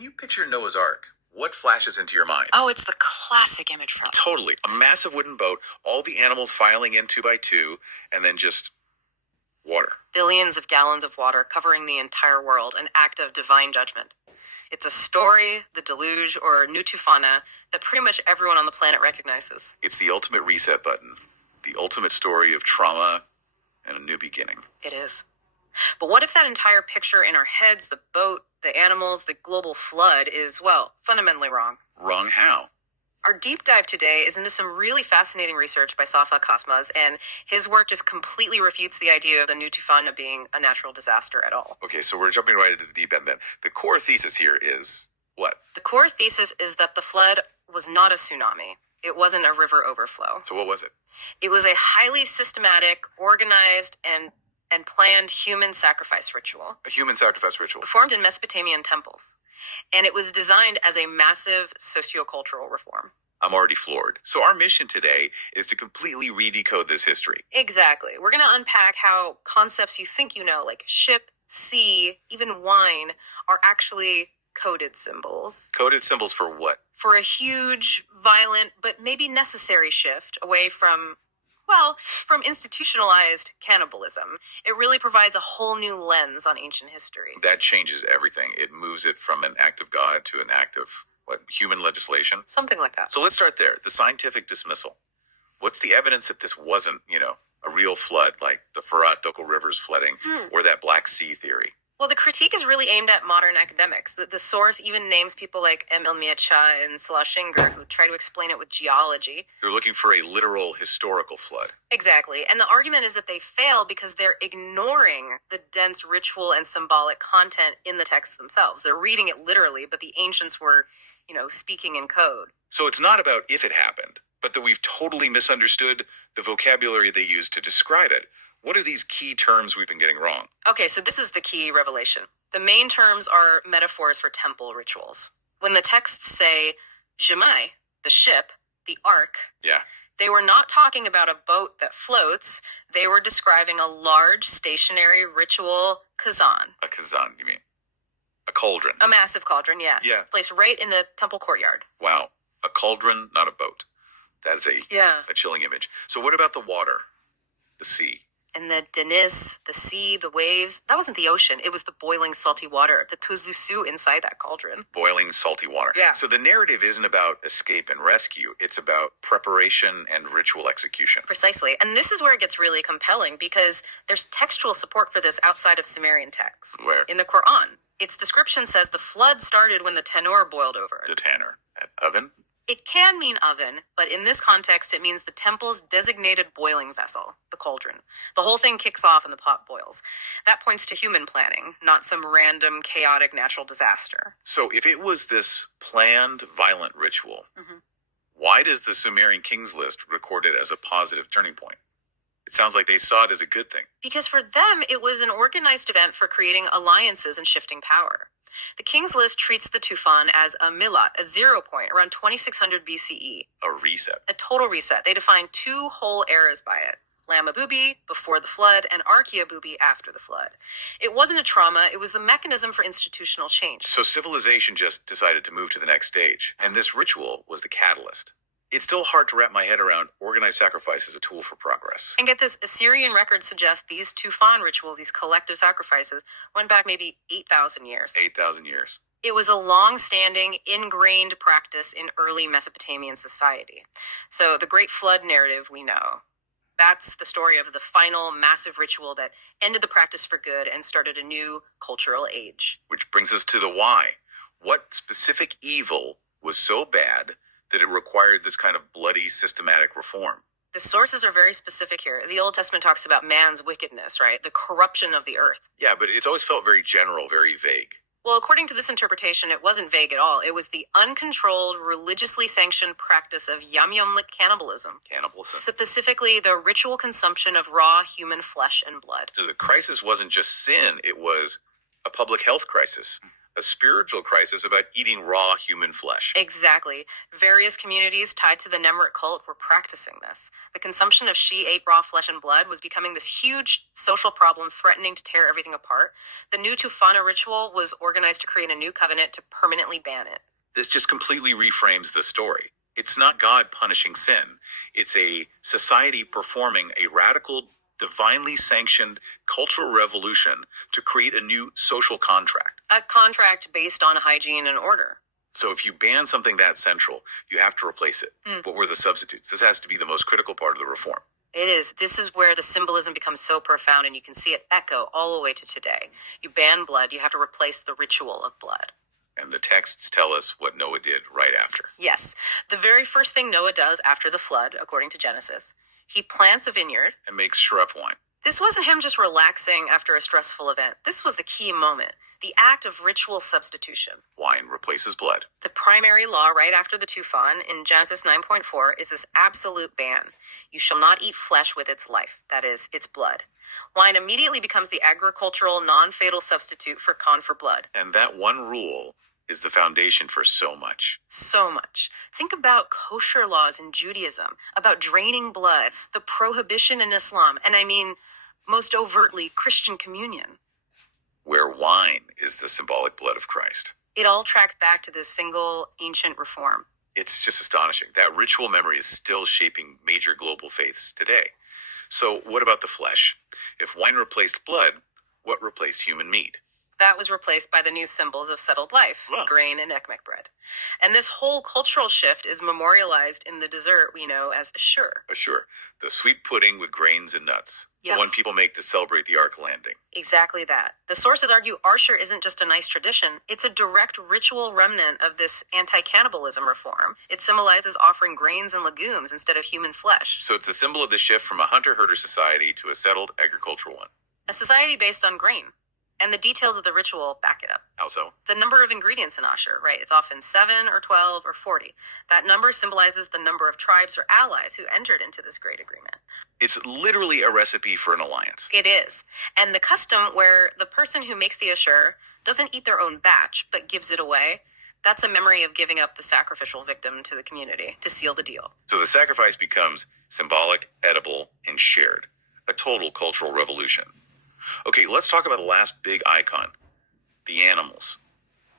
When you picture Noah's Ark, what flashes into your mind? Oh, it's the classic image from. Totally. A massive wooden boat, all the animals filing in 2 by 2, and then just water. Billions of gallons of water covering the entire world, an act of divine judgment. It's a story, the deluge, or new tufana, that pretty much everyone on the planet recognizes. It's the ultimate reset button, the ultimate story of trauma and a new beginning. It is. But what if that entire picture in our heads, the boat, the animals, the global flood, is, well, fundamentally wrong? Wrong how? Our deep dive today is into some really fascinating research by Safa Kaçmaz, and his work just completely refutes the idea of the new tufana being a natural disaster at all. Okay, so we're jumping right into the deep end then. The core thesis here is what? The core thesis is that the flood was not a tsunami. It wasn't a river overflow. So what was it? It was a highly systematic, organized, and planned human sacrifice ritual. A human sacrifice ritual. Performed in Mesopotamian temples. And it was designed as a massive sociocultural reform. I'm already floored. So our mission today is to completely redecode this history. Exactly. We're going to unpack how concepts you think you know, like ship, sea, even wine, are actually coded symbols. Coded symbols for what? For a huge, violent, but maybe necessary shift away from, well, from institutionalized cannibalism. It really provides a whole new lens on ancient history. That changes everything. It moves it from an act of God to an act of, human legislation? Something like that. So let's start there. The scientific dismissal. What's the evidence that this wasn't, a real flood, like the Farat-Dokul rivers flooding, or that Black Sea theory? Well, the critique is really aimed at modern academics. The source even names people like Emil Mietcha and Salah Shinger, who try to explain it with geology. They're looking for a literal historical flood. Exactly. And the argument is that they fail because they're ignoring the dense ritual and symbolic content in the texts themselves. They're reading it literally, but the ancients were, speaking in code. So it's not about if it happened, but that we've totally misunderstood the vocabulary they used to describe it. What are these key terms we've been getting wrong? Okay, so this is the key revelation. The main terms are metaphors for temple rituals. When the texts say Jemai, the ship, the ark, they were not talking about a boat that floats. They were describing a large stationary ritual kazan. A kazan, you mean? A cauldron. A massive cauldron, yeah. Yeah. Placed right in the temple courtyard. Wow. A cauldron, not a boat. That is a chilling image. So what about the water? The sea? And the Denis, the sea, the waves, that wasn't the ocean. It was the boiling salty water, the tuzlusu inside that cauldron. Boiling salty water. Yeah. So the narrative isn't about escape and rescue. It's about preparation and ritual execution. Precisely. And this is where it gets really compelling because there's textual support for this outside of Sumerian texts. Where? In the Quran. Its description says the flood started when the tanur boiled over. The tanner. An oven? It can mean oven, but in this context, it means the temple's designated boiling vessel, the cauldron. The whole thing kicks off and the pot boils. That points to human planning, not some random, chaotic natural disaster. So if it was this planned, violent ritual, why does the Sumerian Kings List record it as a positive turning point? It sounds like they saw it as a good thing. Because for them, it was an organized event for creating alliances and shifting power. The King's List treats the Tufan as a milat, a 0 point, around 2600 BCE. A reset. A total reset. They define 2 whole eras by it. Lamabubi, before the flood, and Archaeabubi, after the flood. It wasn't a trauma, it was the mechanism for institutional change. So civilization just decided to move to the next stage, and this ritual was the catalyst. It's still hard to wrap my head around organized sacrifice as a tool for progress. And get this, Assyrian records suggest these Tufan rituals, these collective sacrifices, went back maybe 8,000 years. 8,000 years. It was a long-standing, ingrained practice in early Mesopotamian society. So the Great Flood narrative we know. That's the story of the final massive ritual that ended the practice for good and started a new cultural age. Which brings us to the why. What specific evil was so bad that it required this kind of bloody, systematic reform? The sources are very specific here. The Old Testament talks about man's wickedness, right? The corruption of the earth. Yeah, but it's always felt very general, very vague. Well, according to this interpretation, it wasn't vague at all. It was the uncontrolled, religiously sanctioned practice of yamyomlik cannibalism. Cannibalism. Specifically, the ritual consumption of raw human flesh and blood. So the crisis wasn't just sin, it was a public health crisis. a spiritual crisis about eating raw human flesh. Exactly. Various communities tied to the Nemrut cult were practicing this. The consumption of she-ate raw flesh and blood was becoming this huge social problem threatening to tear everything apart. The new Tufana ritual was organized to create a new covenant to permanently ban it. This just completely reframes the story. It's not God punishing sin. It's a society performing a radical, divinely sanctioned cultural revolution to create a new social contract. A contract based on hygiene and order. So if you ban something that central, you have to replace it. What were the substitutes? This has to be the most critical part of the reform. It is. This is where the symbolism becomes so profound, and you can see it echo all the way to today. You ban blood, you have to replace the ritual of blood. And the texts tell us what Noah did right after. Yes. The very first thing Noah does after the flood, according to Genesis, he plants a vineyard. And makes syrup wine. This wasn't him just relaxing after a stressful event. This was the key moment, the act of ritual substitution. Wine replaces blood. The primary law right after the Tufan in Genesis 9.4 is this absolute ban. You shall not eat flesh with its life, that is, its blood. Wine immediately becomes the agricultural, non-fatal substitute for blood. And that one rule is the foundation for so much. So much. Think about kosher laws in Judaism, about draining blood, the prohibition in Islam, and I mean, most overtly, Christian communion. Where wine is the symbolic blood of Christ. It all tracks back to this single ancient reform. It's just astonishing. That ritual memory is still shaping major global faiths today. So what about the flesh? If wine replaced blood, what replaced human meat? That was replaced by the new symbols of settled life, grain and ekmek bread. And this whole cultural shift is memorialized in the dessert we know as ashur. Ashur, the sweet pudding with grains and nuts. Yeah. The one people make to celebrate the Ark landing. Exactly that. The sources argue ashur isn't just a nice tradition, it's a direct ritual remnant of this anti-cannibalism reform. It symbolizes offering grains and legumes instead of human flesh. So it's a symbol of the shift from a hunter-herder society to a settled agricultural one. A society based on grain. And the details of the ritual back it up. How so? The number of ingredients in ashur, right? It's often 7 or 12 or 40. That number symbolizes the number of tribes or allies who entered into this great agreement. It's literally a recipe for an alliance. It is. And the custom where the person who makes the ashur doesn't eat their own batch, but gives it away, that's a memory of giving up the sacrificial victim to the community to seal the deal. So the sacrifice becomes symbolic, edible, and shared. A total cultural revolution. Okay, let's talk about the last big icon, the animals.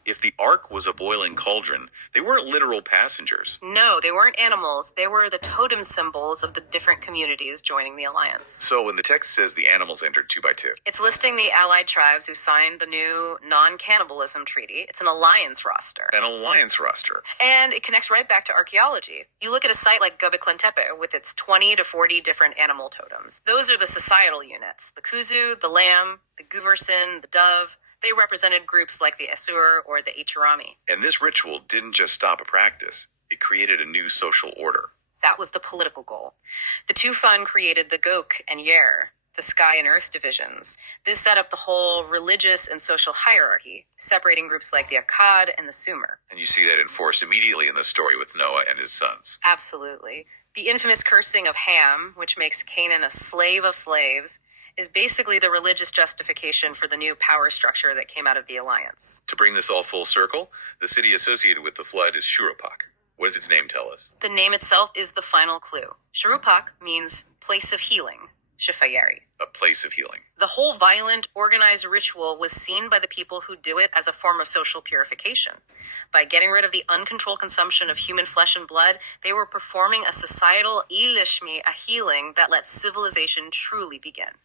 If the ark was a boiling cauldron, they weren't literal passengers. No, they weren't animals. They were the totem symbols of the different communities joining the alliance. So when the text says the animals entered 2 by 2. It's listing the allied tribes who signed the new non-cannibalism treaty. It's an alliance roster. An alliance roster. And it connects right back to archaeology. You look at a site like Göbekli Tepe with its 20 to 40 different animal totems. Those are the societal units. The kuzu, the lamb, the guversin, the dove. They represented groups like the Esur or the Ichirami. And this ritual didn't just stop a practice. It created a new social order. That was the political goal. The Tufan created the Gok and Yer, the sky and earth divisions. This set up the whole religious and social hierarchy, separating groups like the Akkad and the Sumer. And you see that enforced immediately in the story with Noah and his sons. Absolutely. The infamous cursing of Ham, which makes Canaan a slave of slaves, is basically the religious justification for the new power structure that came out of the alliance. To bring this all full circle, the city associated with the flood is Shurupak. What does its name tell us? The name itself is the final clue. Shurupak means place of healing, Shifayeri. A place of healing. The whole violent, organized ritual was seen by the people who do it as a form of social purification. By getting rid of the uncontrolled consumption of human flesh and blood, they were performing a societal ilishmi, a healing that let civilization truly begin.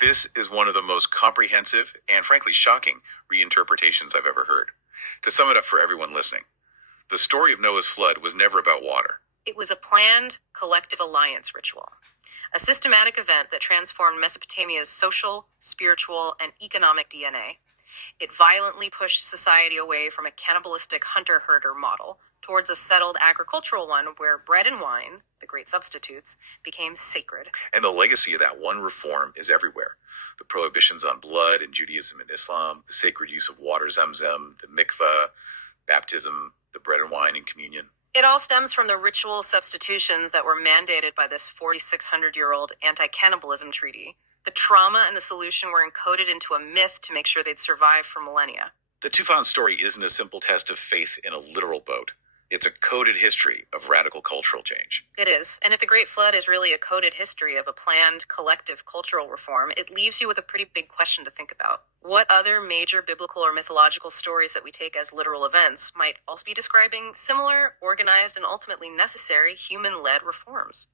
This is one of the most comprehensive and frankly shocking reinterpretations I've ever heard. To sum it up for everyone listening, the story of Noah's flood was never about water. It was a planned, collective alliance ritual. A systematic event that transformed Mesopotamia's social, spiritual, and economic DNA. It violently pushed society away from a cannibalistic hunter-herder model towards a settled agricultural one where bread and wine, the great substitutes, became sacred. And the legacy of that one reform is everywhere. The prohibitions on blood in Judaism and Islam, the sacred use of water zamzam, the mikveh, baptism, the bread and wine in communion. It all stems from the ritual substitutions that were mandated by this 4,600-year-old anti-cannibalism treaty. The trauma and the solution were encoded into a myth to make sure they'd survive for millennia. The Tufan story isn't a simple test of faith in a literal boat. It's a coded history of radical cultural change. It is. And if the Great Flood is really a coded history of a planned collective cultural reform, it leaves you with a pretty big question to think about. What other major biblical or mythological stories that we take as literal events might also be describing similar, organized, and ultimately necessary human-led reforms?